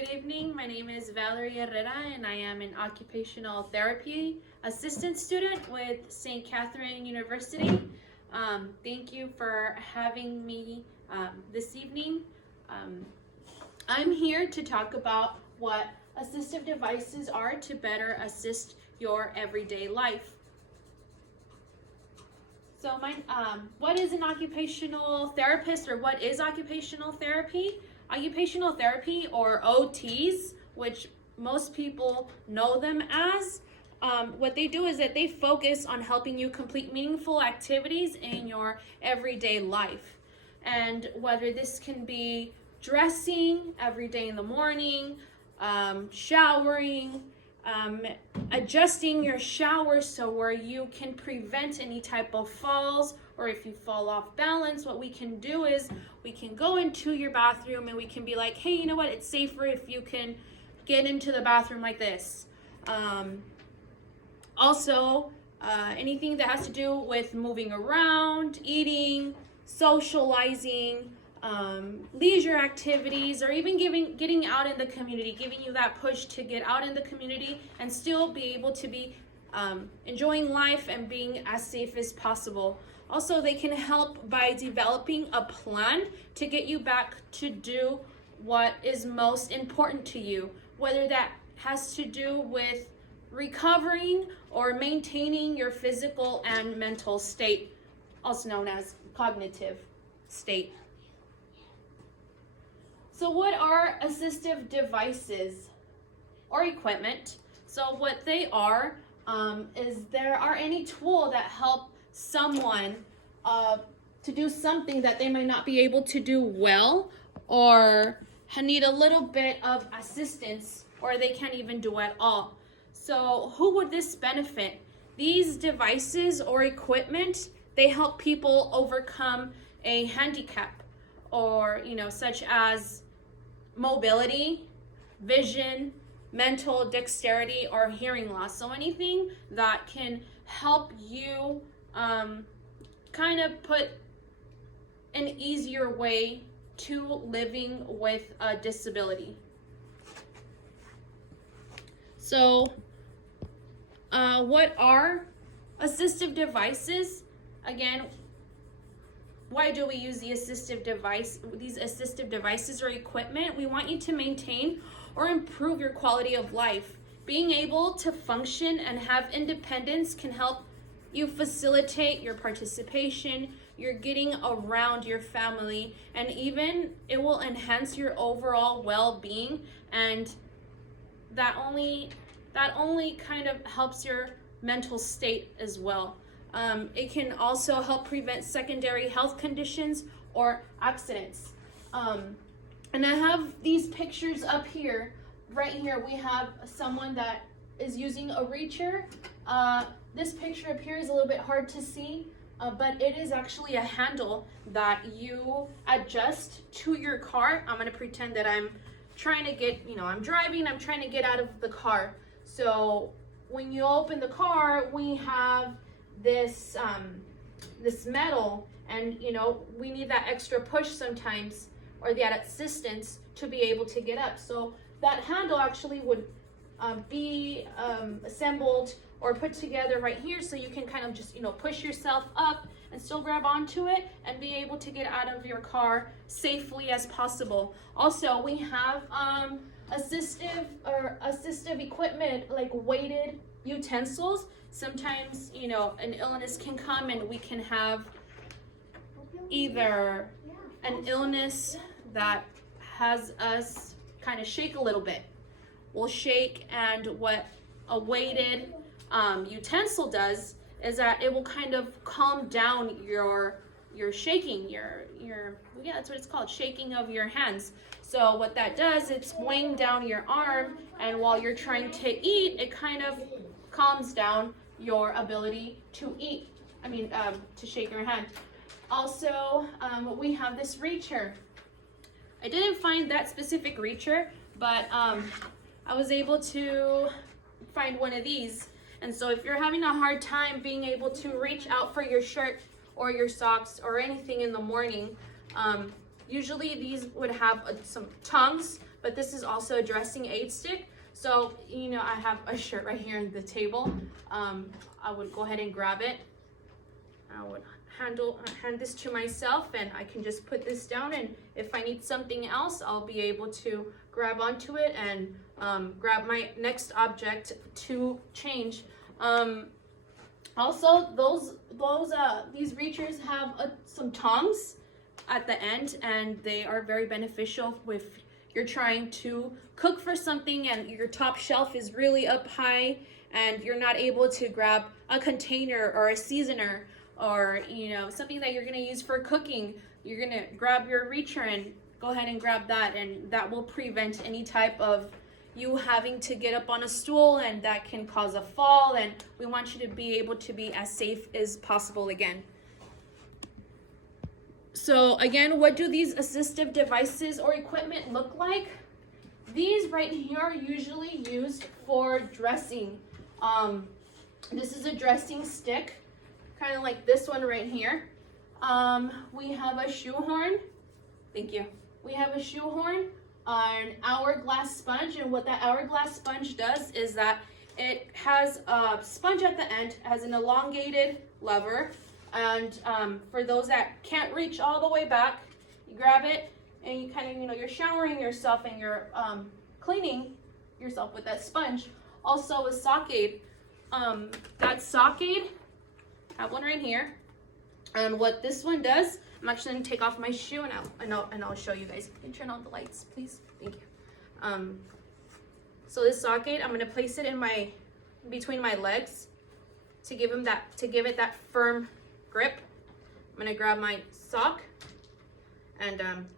Good evening. My name is Valerie Herrera, and I am an occupational therapy assistant student with St. Catherine University. Thank you for having me this evening. I'm here to talk about what assistive devices are to better assist your everyday life. So what is an occupational therapist, or what is occupational therapy? Occupational therapy, or OTs, which most people know them as, what they do is that they focus on helping you complete meaningful activities in your everyday life. And whether this can be dressing every day in the morning, showering, adjusting your shower so where you can prevent any type of falls, or if you fall off balance, what we can do is we can go into your bathroom and we can be like, hey, you know what, it's safer if you can get into the bathroom like this. Also, anything that has to do with moving around, eating, socializing, leisure activities, or even getting out in the community, giving you that push to get out in the community and still be able to be enjoying life and being as safe as possible. Also, they can help by developing a plan to get you back to do what is most important to you, whether that has to do with recovering or maintaining your physical and mental state, also known as cognitive state. So what are assistive devices or equipment? So what they are is there are any tool that help someone to do something that they might not be able to do well, or need a little bit of assistance, or they can't even do at all. So who would this benefit? These devices or equipment, they help people overcome a handicap, or such as mobility, vision, mental dexterity, or hearing loss. So anything that can help you kind of put an easier way to living with a disability. So what are assistive devices? Again, why do we use these assistive devices or equipment? We want you to maintain or improve your quality of life. Being able to function and have independence can help you facilitate your participation, you're getting around your family, and even it will enhance your overall well-being, and that only kind of helps your mental state as well. It can also help prevent secondary health conditions or accidents. And I have these pictures up here. Right here we have someone that is using a reacher. This picture up here is a little bit hard to see, but it is actually a handle that you adjust to your car. I'm gonna pretend that I'm trying to get, I'm driving, I'm trying to get out of the car. So when you open the car, we have this metal, and we need that extra push sometimes, or that assistance to be able to get up. So that handle actually would be assembled or put together right here, so you can kind of just push yourself up and still grab onto it and be able to get out of your car safely as possible. Also, we have assistive equipment like weighted utensils. Sometimes an illness can come and we can have either an illness that has us kind of shake a little bit. We'll shake, and what a weighted utensil does is that it will kind of calm down your shaking, yeah, that's what it's called, shaking of your hands. So what that does, it's weighing down your arm, and while you're trying to eat, it kind of calms down your ability to eat, to shake your hand. Also, we have this reacher. I didn't find that specific reacher, but I was able to find one of these. And so if you're having a hard time being able to reach out for your shirt or your socks or anything in the morning, usually these would have some tongues but this is also a dressing aid stick. So, you know, I have a shirt right here on the table. I would go ahead and grab it. I would hand this to myself, and I can just put this down, and if I need something else, I'll be able to grab onto it and grab my next object to change. Also, these reachers have some tongs at the end, and they are very beneficial if you're trying to cook for something and your top shelf is really up high and you're not able to grab a container or a seasoner, or you know, something that you're going to use for cooking. You're going to grab your reacher and go ahead and grab that, and that will prevent any type of you having to get up on a stool, and that can cause a fall, and we want you to be able to be as safe as possible again. So again, what do these assistive devices or equipment look like? These right here are usually used for dressing. This is a dressing stick, kind of like this one right here. We have a shoehorn. Thank you. We have a shoehorn, an hourglass sponge, and what that hourglass sponge does is that it has a sponge at the end, has an elongated lever, and for those that can't reach all the way back, you grab it and you kind of, you know, you're showering yourself and you're cleaning yourself with that sponge. Also a sock aid. That sock aid, I have one right here, and what this one does, I'm actually going to take off my shoe and I'll show you guys. Can you turn on the lights, please? Thank you. So this sock aid, I'm going to place it in between my legs to give it that firm grip. I'm going to grab my sock and I'm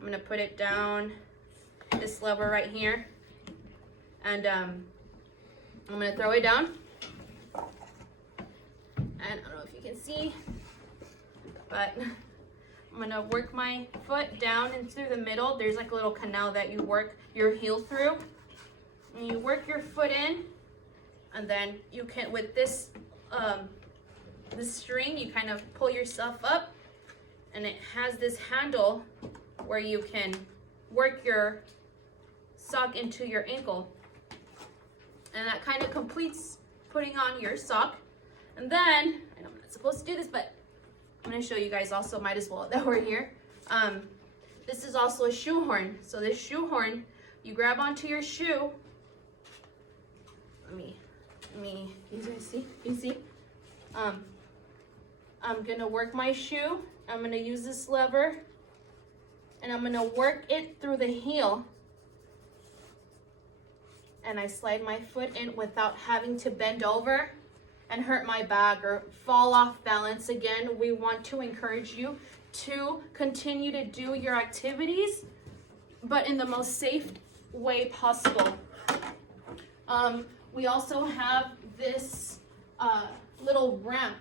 going to put it down this lever right here, and I'm going to throw it down. And I don't know if you can see, but I'm gonna work my foot down and through the middle. There's like a little canal that you work your heel through. And you work your foot in, and then you can, with this string, you kind of pull yourself up, and it has this handle where you can work your sock into your ankle. And that kind of completes putting on your sock. And then, I know I'm not supposed to do this, but I'm going to show you guys also, might as well that we're here. This is also a shoehorn. So this shoehorn, you grab onto your shoe. Let me, you guys see? You see? I'm going to work my shoe. I'm going to use this lever, and I'm going to work it through the heel. And I slide my foot in without having to bend over and hurt my back or fall off balance. Again, we want to encourage you to continue to do your activities, but in the most safe way possible. We also have this little ramp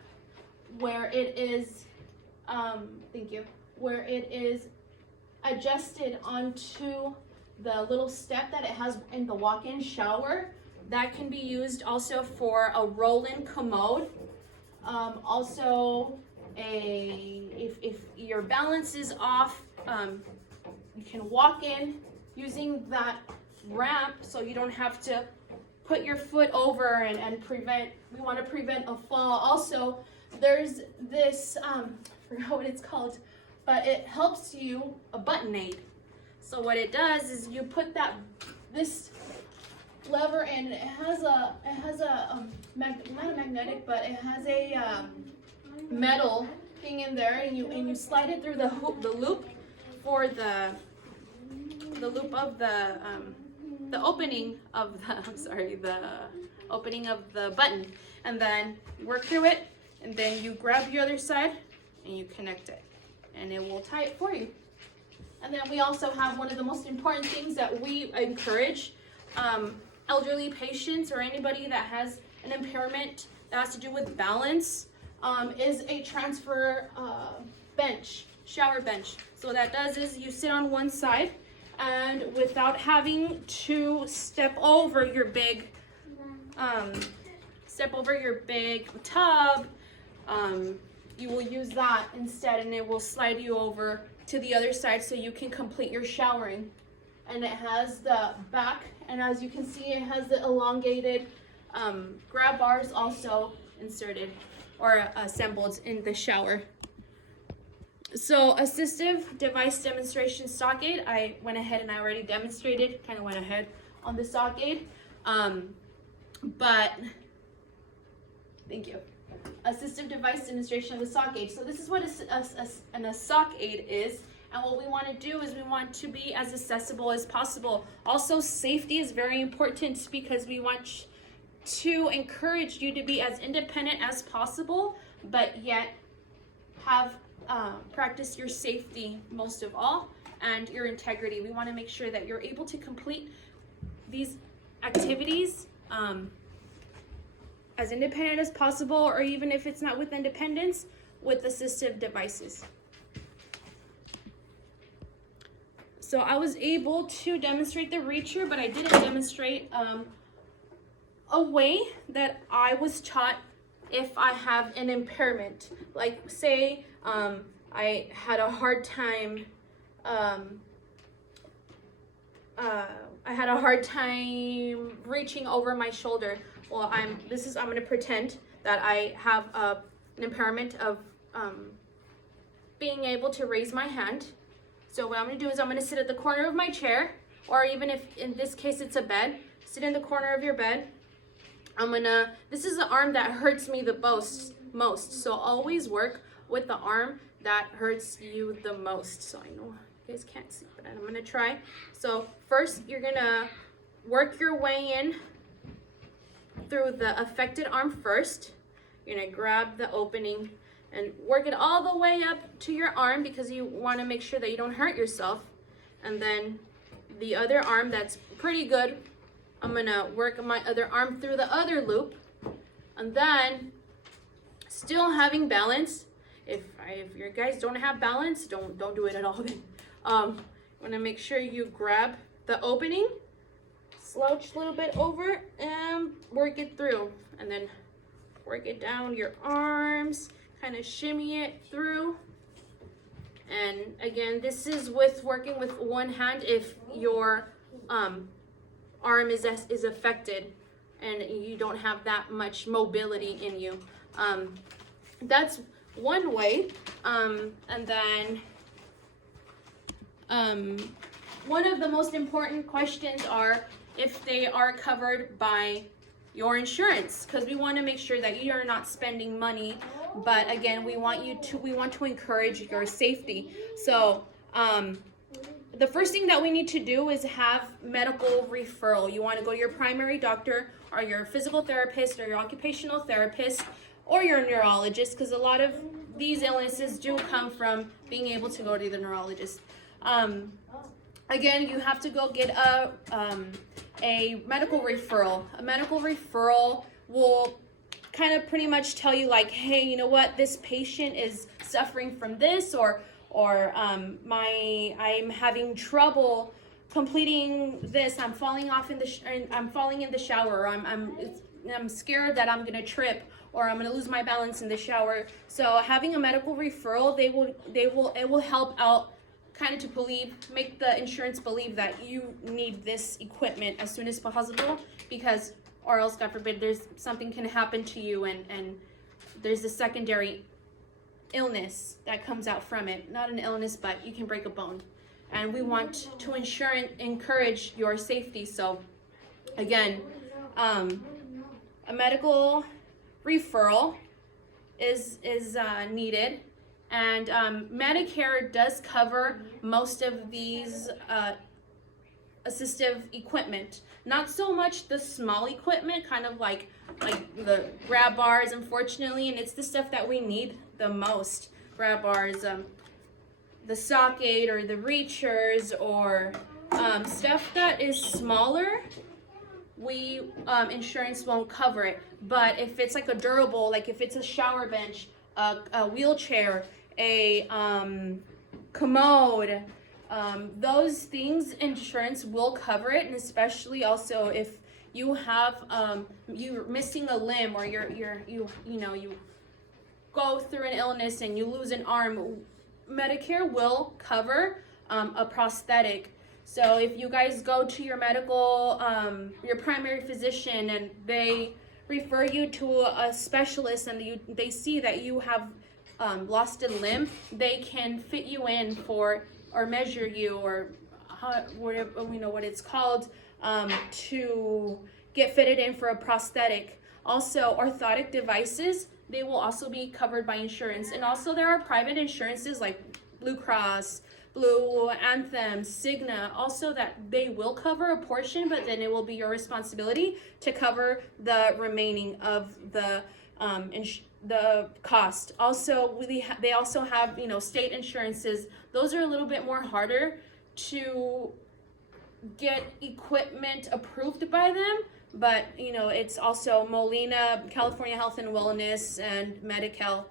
where it is, where it is adjusted onto the little step that it has in the walk-in shower. That can be used also for a roll-in commode. Also, if your balance is off, you can walk in using that ramp, so you don't have to put your foot over and we want to prevent a fall. Also, there's this, I forgot what it's called, but it helps you, a button aid. So what it does is you put this lever, and it has a not a magnetic, but it has a metal thing in there, and you slide it through the loop for the loop of the opening of the opening of the button, and then work through it, and then you grab your other side and you connect it, and it will tie it for you. And then we also have one of the most important things that we encourage elderly patients or anybody that has an impairment that has to do with balance, is a transfer bench, shower bench. So what that does is you sit on one side, and without having to step over your big tub, you will use that instead, and it will slide you over to the other side so you can complete your showering. and it has the back, and as you can see, it has the elongated grab bars also inserted or assembled in the shower. So assistive device demonstration socket, I went ahead and I already demonstrated, kind of went ahead on the socket, but thank you. Assistive device demonstration of the socket. So this is what a socket is, and what we want to do is we want to be as accessible as possible. Also, safety is very important because we want to encourage you to be as independent as possible, but yet have practice your safety most of all and your integrity. We want to make sure that you're able to complete these activities as independent as possible, or even if it's not with independence, with assistive devices. So I was able to demonstrate the reacher, but I didn't demonstrate a way that I was taught if I have an impairment. Like say I had a hard time reaching over my shoulder. Well, I'm going to pretend that I have an impairment of being able to raise my hand. So what I'm going to do is I'm going to sit at the corner of my chair, or even if in this case it's a bed, sit in the corner of your bed. This is the arm that hurts me the most. So always work with the arm that hurts you the most. So I know you guys can't see, but I'm going to try. So first you're going to work your way in through the affected arm first. You're going to grab the opening and work it all the way up to your arm because you want to make sure that you don't hurt yourself. And then the other arm that's pretty good, I'm going to work my other arm through the other loop. And then still having balance. If your guys don't have balance, don't do it at all then. Want to make sure you grab the opening, slouch a little bit over, and work it through. And then work it down your arms, kind of shimmy it through. And again, this is with working with one hand if your arm is affected and you don't have that much mobility in you. That's one way. And then one of the most important questions are if they are covered by your insurance, because we want to make sure that you are not spending money, but again, we want to encourage your safety. So the first thing that we need to do is have medical referral. You want to go to your primary doctor or your physical therapist or your occupational therapist or your neurologist, because a lot of these illnesses do come from being able to go to the neurologist. Again, you have to go get a medical referral. A medical referral will kind of pretty much tell you like, hey, you know what, this patient is suffering from this, or I'm having trouble completing this. I'm falling in the shower, or I'm scared that I'm gonna trip, or I'm gonna lose my balance in the shower. So having a medical referral, it will help out kind of to make the insurance believe that you need this equipment as soon as possible, because or else, God forbid, something can happen to you and there's a secondary illness that comes out from it. Not an illness, but you can break a bone. And we want to encourage your safety. So again, a medical referral is needed. And Medicare does cover most of these assistive equipment. Not so much the small equipment, kind of like the grab bars, unfortunately, and it's the stuff that we need the most. Grab bars, the socket or the reachers, or stuff that is smaller, insurance won't cover it. But if it's like a durable, like if it's a shower bench, a wheelchair, a commode, those things insurance will cover it. And especially also if you have you're missing a limb, or you go through an illness and you lose an arm, Medicare will cover a prosthetic. So if you guys go to your medical, your primary physician, and they refer you to a specialist, and they see that you have lost a limb, they can fit you in for, or measure you, or whatever, we know what it's called, to get fitted in for a prosthetic. Also, orthotic devices, they will also be covered by insurance. And also there are private insurances like Blue Cross, Blue Anthem, Cigna, also that they will cover a portion, but then it will be your responsibility to cover the remaining of the cost. Also, they also have, you know, state insurances. Those are a little bit more harder to get equipment approved by them, but you know, it's also Molina, California Health and Wellness, and Medi-Cal.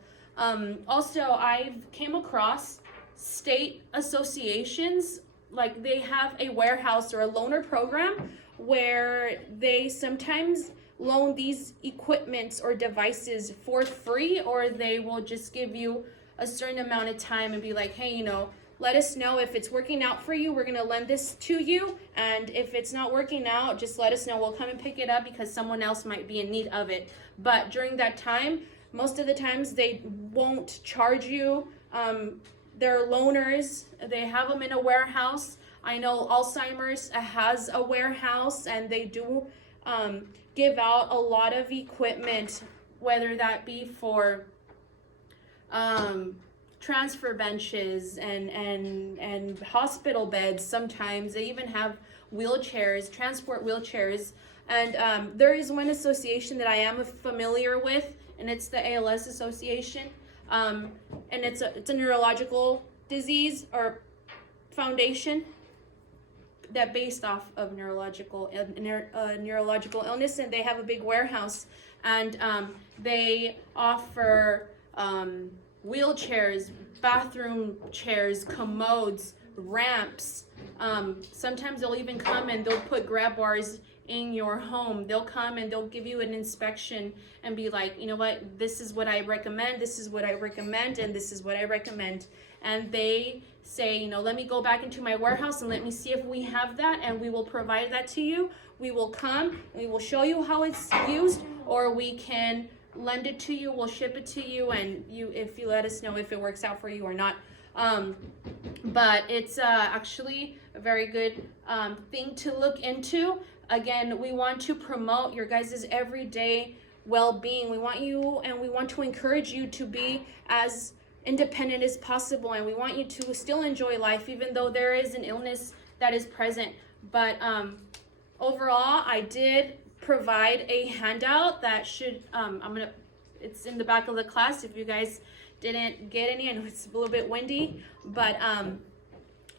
Also, I've came across state associations, like they have a warehouse or a loaner program where they sometimes loan these equipments or devices for free, or they will just give you a certain amount of time and be like, hey, you know, let us know if it's working out for you. We're going to lend this to you. And if it's not working out, just let us know. We'll come and pick it up because someone else might be in need of it. But during that time, most of the times they won't charge you. They're loaners. They have them in a warehouse. I know Alzheimer's has a warehouse, and they do give out a lot of equipment, whether that be for transfer benches and hospital beds. Sometimes they even have wheelchairs, transport wheelchairs. And there is one association that I am familiar with, and it's the ALS Association. And it's a neurological disease or foundation that based off of neurological illness, and they have a big warehouse, and they offer wheelchairs, bathroom chairs, commodes, ramps. Sometimes they'll even come and they'll put grab bars in your home. They'll come and they'll give you an inspection and be like, you know what, this is what I recommend, this is what I recommend, and this is what I recommend. And they say, you know, let me go back into my warehouse and let me see if we have that, and we will provide that to you. We will come, we will show you how it's used, or we can lend it to you, we'll ship it to you, and if you let us know if it works out for you or not. But it's actually a very good thing to look into. Again, we want to promote your guys' everyday well-being. We want you, and we want to encourage you to be as independent as possible, and we want you to still enjoy life even though there is an illness that is present. But overall, I did provide a handout that should it's in the back of the class if you guys didn't get any. I know it's a little bit windy, but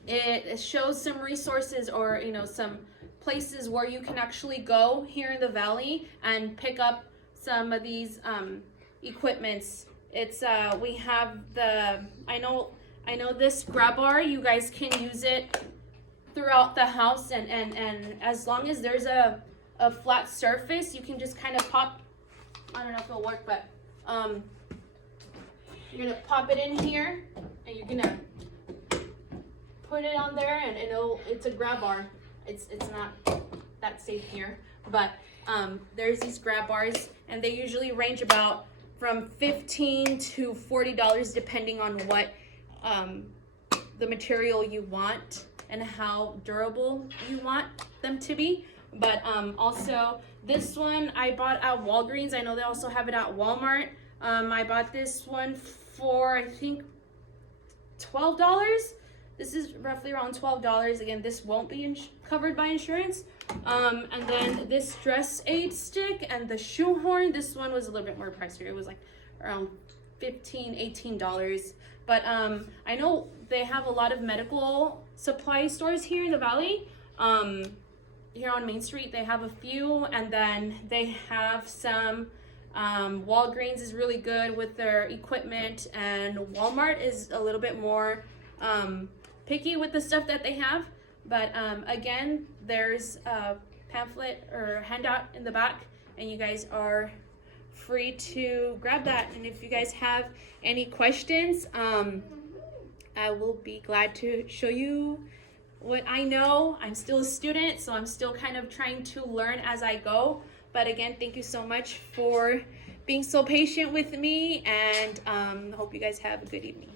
it shows some resources, or you know, some places where you can actually go here in the valley and pick up some of these equipments. It's we have I know this grab bar, you guys can use it throughout the house, and as long as there's a flat surface, you can just kind of pop, I don't know if it'll work, but you're gonna pop it in here, and you're gonna put it on there, and it's a grab bar. It's not that safe here, but there's these grab bars, and they usually range about from $15 to $40 depending on what the material you want and how durable you want them to be. But also this one I bought at Walgreens. I know they also have it at Walmart. I bought this one for, I think, $12. This is roughly around $12. Again, this won't be covered by insurance. And then this dress aid stick and the shoehorn, this one was a little bit more pricier. It was like around $15, $18. But I know they have a lot of medical supply stores here in the valley. Here on Main Street, they have a few, and then they have some. Walgreens is really good with their equipment, and Walmart is a little bit more picky with the stuff that they have. But again, there's a pamphlet or handout in the back, and you guys are free to grab that. And if you guys have any questions, I will be glad to show you what I know. I'm still a student, so I'm still kind of trying to learn as I go. But again, thank you so much for being so patient with me, and hope you guys have a good evening.